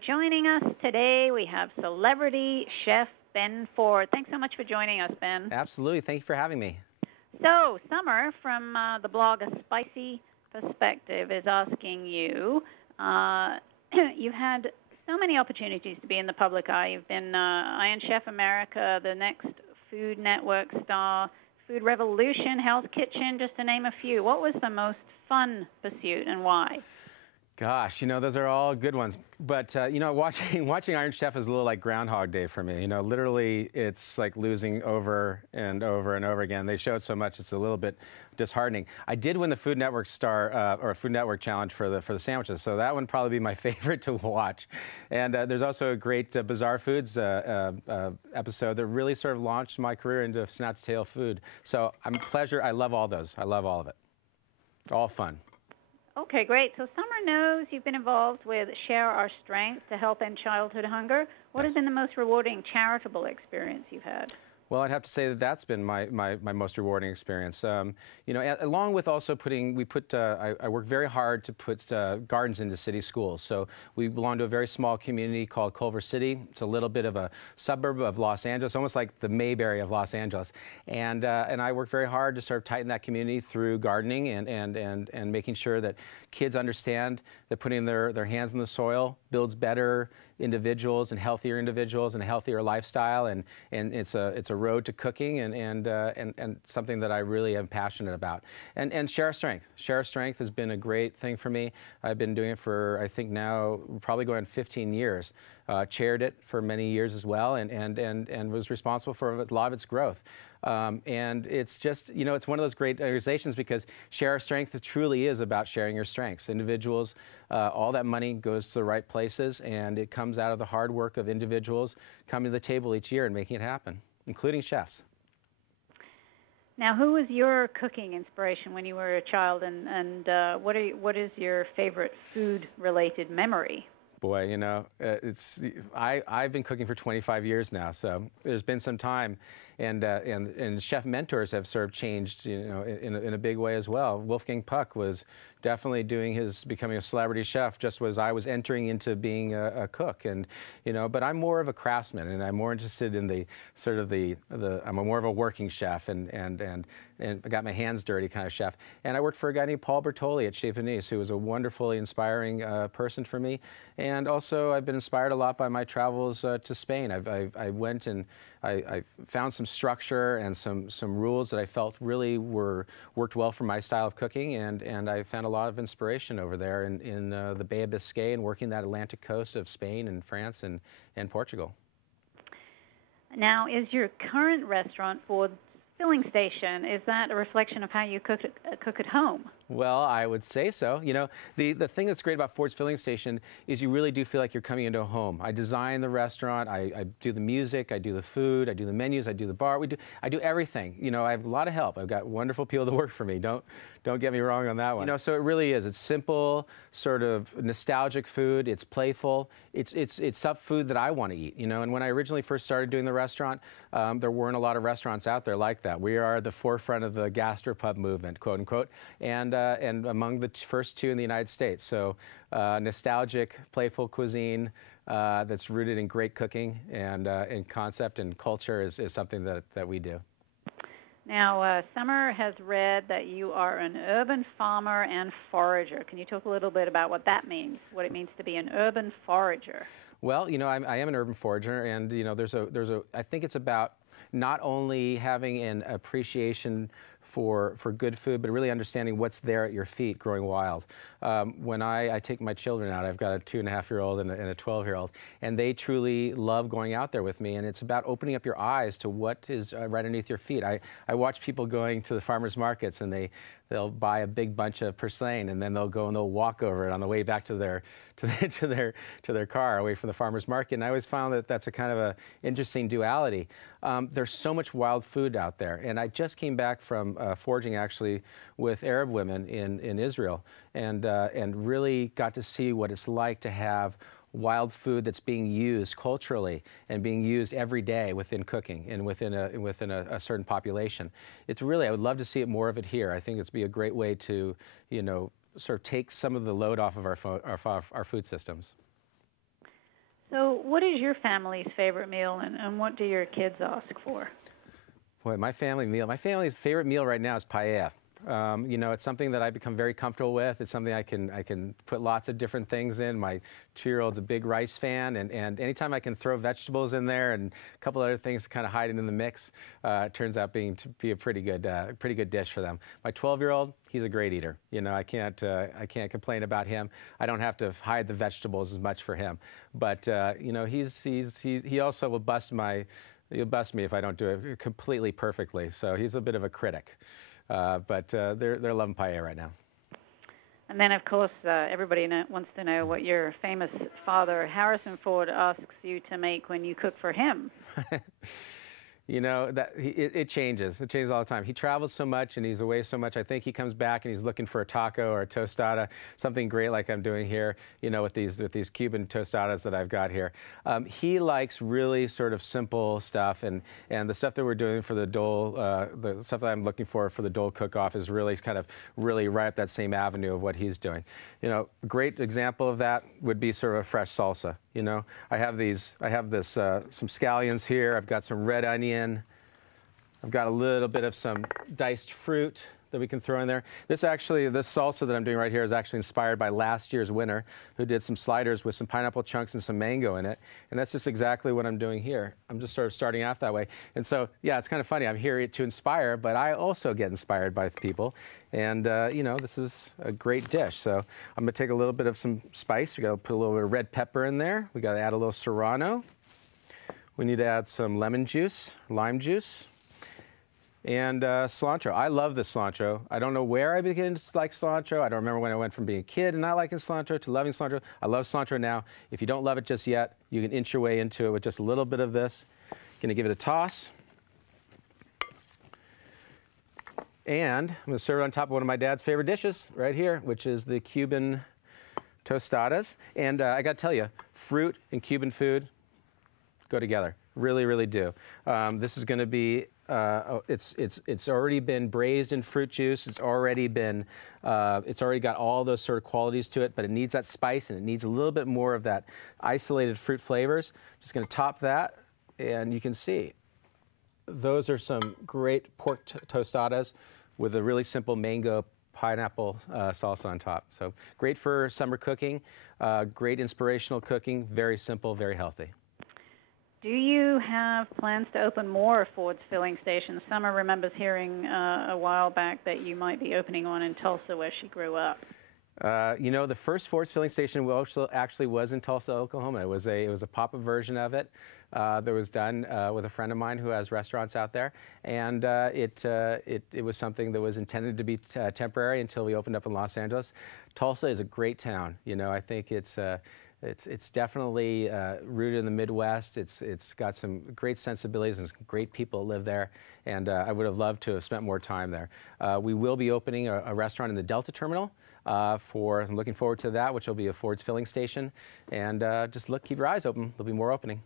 Joining us today, we have celebrity chef Ben Ford. Thanks so much for joining us, Ben. Absolutely. Thank you for having me. So, Sommer from the blog A Spicy Perspective is asking you, you've had so many opportunities to be in the public eye. You've been Iron Chef America, the next Food Network star, Food Revolution, Hell's Kitchen, just to name a few. What was the most fun pursuit and why? Gosh, those are all good ones. But, watching Iron Chef is a little like Groundhog Day for me. Literally, it's like losing over and over and over again. They show it so much, it's a little bit disheartening. I did win the Food Network star or Food Network challenge for the sandwiches, so that would probably be my favorite to watch. And there's also a great Bizarre Foods episode that really sort of launched my career into snap to tail food. So I'm pleasure. I love all those. I love all of it. All fun. Okay, great. So Sommer knows you've been involved with Share Our Strength to help end childhood hunger. What has been the most rewarding charitable experience you've had? Well, I'd have to say that that's been my most rewarding experience. Along with also I work very hard to put gardens into city schools. So we belong to a very small community called Culver City. It's a little bit of a suburb of Los Angeles, almost like the Mayberry of Los Angeles. And I work very hard to sort of tighten that community through gardening and making sure that kids understand that putting their hands in the soil builds better individuals and healthier individuals and a healthier lifestyle, and it's a road to cooking and something that I really am passionate about. And Share Our Strength. Share Our Strength has been a great thing for me. I've been doing it for, I think now, probably going on 15 years. Chaired it for many years as well, and was responsible for a lot of its growth. And it's just, it's one of those great organizations because Share Our Strength truly is about sharing your strengths. Individuals, all that money goes to the right places, and it comes out of the hard work of individuals coming to the table each year and making it happen, including chefs. Now, who was your cooking inspiration when you were a child, and what is your favorite food-related memory? Boy, I've been cooking for 25 years now, so there's been some time, and chef mentors have sort of changed, in a big way as well. Wolfgang Puck was definitely becoming a celebrity chef just as I was entering into being a cook, and but I'm more of a craftsman, and I'm more interested in I'm more of a working chef, and I got my hands dirty kind of chef. And I worked for a guy named Paul Bertoli at Chez Panisse, who was a wonderfully inspiring person for me. And also, I've been inspired a lot by my travels to Spain. I went and I found some structure and some rules that I felt really worked well for my style of cooking, and I found a lot of inspiration over there in the Bay of Biscay and working that Atlantic coast of Spain and France and Portugal. Now, is your current restaurant, Ford's Filling Station, is that a reflection of how you cook at home? Well, I would say so. The thing that's great about Ford's Filling Station is you really do feel like you're coming into a home. I design the restaurant, I do the music, I do the food, I do the menus, I do the bar. I do everything. I have a lot of help. I've got wonderful people that work for me. Don't get me wrong on that one. So it really is. It's simple, sort of nostalgic food. It's playful. It's stuff food that I want to eat. And when I originally first started doing the restaurant, there weren't a lot of restaurants out there like that. We are at the forefront of the gastropub movement, quote unquote, and among the first two in the United States. So nostalgic, playful cuisine that's rooted in great cooking and in concept and culture is something that we do. Now, Sommer has read that you are an urban farmer and forager. Can you talk a little bit about what that means, what it means to be an urban forager? Well, I am an urban forager, and I think it's about not only having an appreciation for good food, but really understanding what's there at your feet growing wild. When I take my children out, I've got a 2.5-year-old and a 12-year-old, and they truly love going out there with me, and it's about opening up your eyes to what is right underneath your feet. I watch people going to the farmers markets, and they'll buy a big bunch of purslane, and then they'll go and they'll walk over it on the way back to their car away from the farmers market. And I always found that that's a kind of a interesting duality. There's so much wild food out there, and I just came back from foraging actually with Arab women in Israel, and really got to see what it's like to have wild food that's being used culturally and being used every day within cooking and within a certain population. It's really, I would love to see it more of it here. I think it's be a great way to, sort of take some of the load off of our food systems. So what is your family's favorite meal, and what do your kids ask for? Boy, my family's favorite meal right now is paella. You know, it's something that I've become very comfortable with. It's something I can put lots of different things in. My 2-year-old's a big rice fan, and anytime I can throw vegetables in there and a couple other things to kind of hide in the mix, it turns out to be a pretty good dish for them. My 12-year-old, he's a great eater. You know, I can't complain about him. I don't have to hide the vegetables as much for him, but you know, he also will bust me if I don't do it completely perfectly. So he's a bit of a critic. But they're loving paella right now. And then, of course, everybody wants to know what your famous father, Harrison Ford, asks you to make when you cook for him. You know, it changes. It changes all the time. He travels so much and he's away so much. I think he comes back and he's looking for a taco or a tostada, something great like I'm doing here, you know, with these Cuban tostadas that I've got here. He likes really sort of simple stuff, and the stuff that we're doing for the Dole, the stuff that I'm looking for the Dole cook-off is really really right up that same avenue of what he's doing. You know, a great example of that would be sort of a fresh salsa. You know, I have this some scallions here. I've got some red onion. I've got a little bit of some diced fruit that we can throw in there. This salsa that I'm doing right here is actually inspired by last year's winner, who did some sliders with some pineapple chunks and some mango in it. And that's just exactly what I'm doing here. I'm just sort of starting off that way. And so, yeah, it's kind of funny. I'm here to inspire, but I also get inspired by people. And, you know, this is a great dish. So I'm going to take a little bit of some spice. We got to put a little bit of red pepper in there. We got to add a little serrano. We need to add some lemon juice, lime juice. And cilantro. I love this cilantro. I don't know where I began to like cilantro. I don't remember when I went from being a kid and not liking cilantro to loving cilantro. I love cilantro now. If you don't love it just yet, you can inch your way into it with just a little bit of this. Gonna give it a toss. And I'm gonna serve it on top of one of my dad's favorite dishes right here, which is the Cuban tostadas. And I gotta tell you, fruit and Cuban food go together. Really, really do. This is gonna be it's already been braised in fruit juice. It's already got all those sort of qualities to it, but it needs that spice and it needs a little bit more of that isolated fruit flavors. Just going to top that, and you can see those are some great pork tostadas with a really simple mango pineapple salsa on top. So great for summer cooking, great inspirational cooking, very simple, very healthy. Do you have plans to open more Ford's filling stations? Sommer remembers hearing a while back that you might be opening one in Tulsa, where she grew up. You know, the first Ford's filling station actually was in Tulsa, Oklahoma. It was a pop-up version of it that was done with a friend of mine who has restaurants out there, and it was something that was intended to be temporary until we opened up in Los Angeles. Tulsa is a great town. You know, I think it's definitely rooted in the Midwest. It's got some great sensibilities and great people live there, and I would have loved to have spent more time there. We will be opening a restaurant in the Delta Terminal. I'm looking forward to that, which will be a Ford's filling station, and keep your eyes open. There'll be more opening.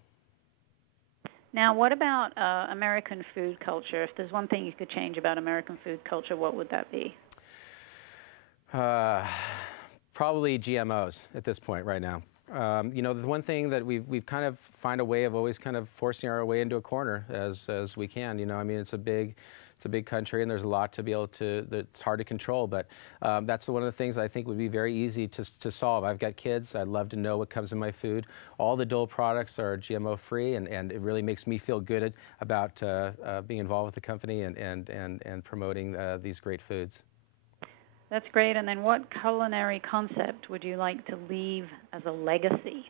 Now, what about American food culture? If there's one thing you could change about American food culture, what would that be? Probably GMOs at this point right now. You know, the one thing that we've kind of find a way of always kind of forcing our way into a corner as we can. You know, I mean, it's a big country, and there's a lot to be able to that's hard to control. But that's one of the things I think would be very easy to solve. I've got kids. I'd love to know what comes in my food. All the Dole products are GMO free, and it really makes me feel good about being involved with the company and promoting these great foods. That's great. And then what culinary concept would you like to leave as a legacy?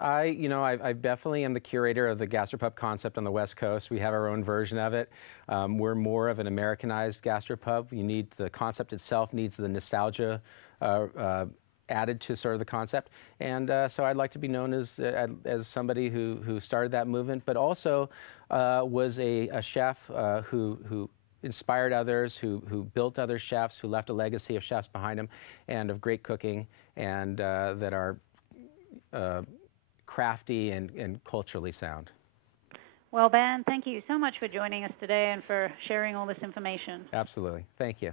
I definitely am the curator of the gastropub concept on the West Coast. We have our own version of it. We're more of an Americanized gastropub. The concept itself needs the nostalgia added to sort of the concept. And so I'd like to be known as somebody who started that movement, but also was a chef who inspired others, who built other chefs, who left a legacy of chefs behind him, and of great cooking, and that are crafty and culturally sound. Well, Ben, thank you so much for joining us today and for sharing all this information. Absolutely. Thank you.